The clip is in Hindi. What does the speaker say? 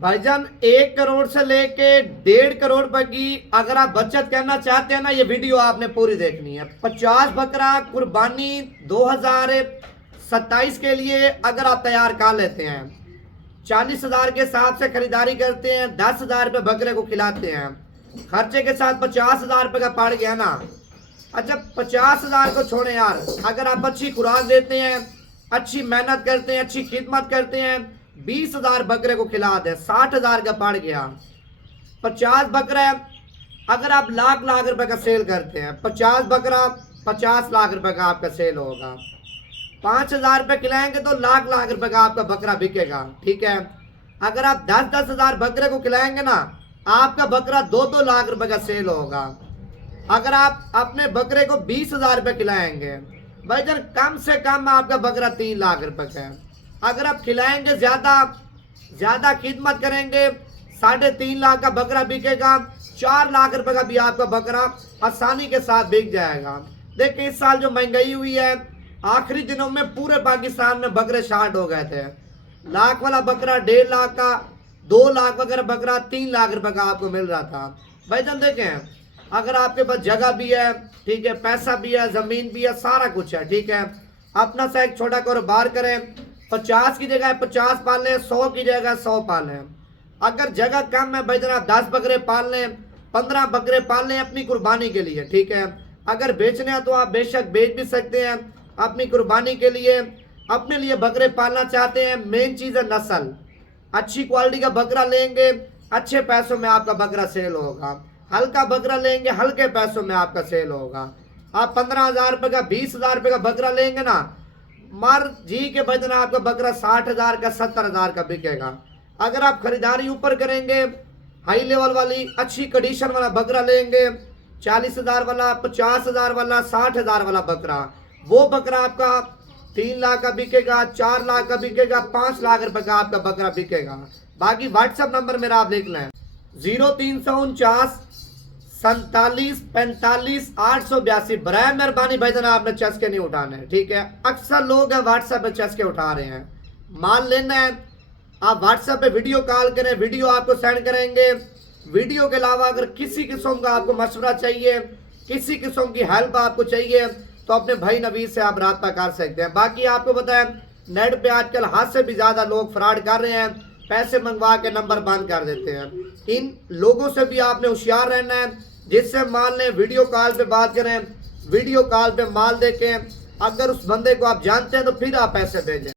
भाईजान 1 करोड़ से लेके 1.5 करोड़ रुपए की अगर आप बचत करना चाहते हैं ना, ये वीडियो आपने पूरी देखनी है। 50 बकरा कुर्बानी 2027 के लिए अगर आप तैयार कर लेते हैं, 40,000 के हिसाब से खरीदारी करते हैं, 10,000 रुपये बकरे को खिलाते हैं, खर्चे के साथ 50,000 रुपये का पड़ गया ना। अच्छा 50,000 को छोड़े यार, अगर आप अच्छी खुराक देते हैं, अच्छी मेहनत करते हैं, अच्छी खिदमत करते हैं, 20,000 बकरे को खिला दे, 60,000 का पड़ गया। 50 बकरे अगर आप लाख लाख रुपए का सेल करते हैं, 50 बकरा 50 लाख रुपए का आपका सेल होगा। 5,000 रुपये खिलाएंगे तो लाख लाख रुपए का आपका बकरा बिकेगा। ठीक है, अगर आप 10-10 हजार बकरे को खिलाएंगे ना, आपका बकरा 2-2 लाख रुपए का सेल होगा। अगर आप अपने बकरे को 20,000 रुपये खिलाएंगे, भाई जन कम से कम आपका बकरा 3 लाख रुपए का है। अगर आप खिलाएंगे ज्यादा खिदमत करेंगे, 3.5 लाख का बकरा बिकेगा, 4 लाख रुपए का भी आपका बकरा आसानी के साथ बिक जाएगा। देखिए इस साल जो महंगाई हुई है, आखिरी दिनों में पूरे पाकिस्तान में बकरे शार्ट हो गए थे। लाख वाला बकरा 1.5 लाख का, 2 लाख वगैरह बकरा 3 लाख रुपए का आपको मिल रहा था। भाई जान देखें, अगर आपके पास जगह भी है, ठीक है, पैसा भी है, जमीन भी है, सारा कुछ है, ठीक है, अपना सा एक छोटा कारोबार करें। 50 की जगह 50 पाल लें, 100 की जगह 100 पाल लें। अगर जगह कम है भाई जन आप 10 बकरे पाल लें, 15 बकरे पाल लें अपनी कुर्बानी के लिए। ठीक है, अगर बेचने हैं तो आप बेशक बेच भी सकते हैं अपनी कुर्बानी के लिए। अपने लिए बकरे पालना चाहते हैं, मेन चीज़ है नस्ल। अच्छी क्वालिटी का बकरा लेंगे, अच्छे पैसों में आपका बकरा सेल होगा। हल्का बकरा लेंगे, हल्के पैसों में आपका सेल होगा। आप 15,000 रुपये का, 20,000 रुपये का बकरा लेंगे ना, मर जी के बजना आपका बकरा 60,000 का, 70,000 का बिकेगा। अगर आप खरीदारी ऊपर करेंगे, हाई लेवल वाली अच्छी कंडीशन वाला बकरा लेंगे, 40,000 वाला, 50,000 वाला, 60,000 वाला बकरा, वो बकरा आपका 3 लाख का बिकेगा, 4 लाख का बिकेगा, 5 लाख रुपए का आपका बकरा बिकेगा। बाकी व्हाट्सएप नंबर मेरा आप लिख लें 0349 47 45 882। बराए मेहरबानी भाई जान आपने चस्के नहीं उठाने। ठीक है, अक्सर लोग हैं व्हाट्सएप पे चस्के उठा रहे हैं। माल लेना है आप व्हाट्सएप पे वीडियो कॉल करें, वीडियो आपको सेंड करेंगे। वीडियो के अलावा अगर किसी किस्म का आपको मशवरा चाहिए, किसी किस्म की हेल्प आपको चाहिए, तो अपने भाई नवीद से आप रब्ता कर सकते हैं। बाकी आपको बताएं नेट पे आजकल हाथ से भी ज्यादा लोग फ्रॉड कर रहे हैं, पैसे मंगवा के नंबर बंद कर देते हैं। इन लोगों से भी आपने होशियार रहना है, जिससे मान लें वीडियो कॉल पे बात करें, वीडियो कॉल पे माल देखें, अगर उस बंदे को आप जानते हैं तो फिर आप पैसे भेजें।